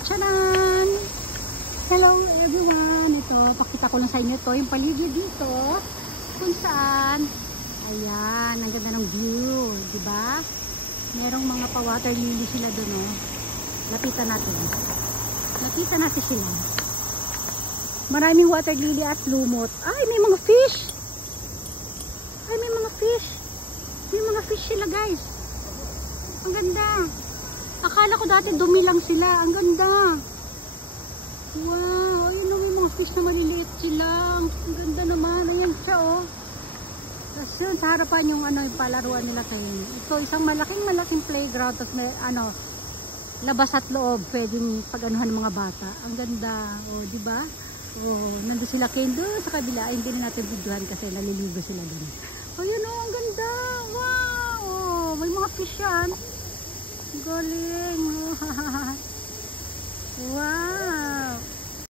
Tchanan! Hello everyone! Ito, pakita ko lang sa inyo to yung paligid dito kung saan ayan, ang ganda ng view, diba? Merong mga pa-water lily sila doon, oh. Lapitan natin sila. Maraming water lily at lumot. Ay, may mga fish! May mga fish sila, guys. Ang ganda. Akala ko dati dumi lang sila. Ang ganda. Wow. Ayun, may mga fish na maliliit sila. Ang ganda naman. Ayan siya, oh. Tapos yun, sa harapan yung, yung palaruan nila kayo. Ito, isang malaking playground. Tapos may, labas at loob. Pwedeng pag-anuhan ng mga bata. Ang ganda. Oh, diba? Oh, nandun sila kayo doon sa kabila. Ay, hindi na natin videohan kasi naliligo sila doon. Oh, yun, oh. Ang ganda. Wow. Oh, may mga fish yan. Galing. Wow.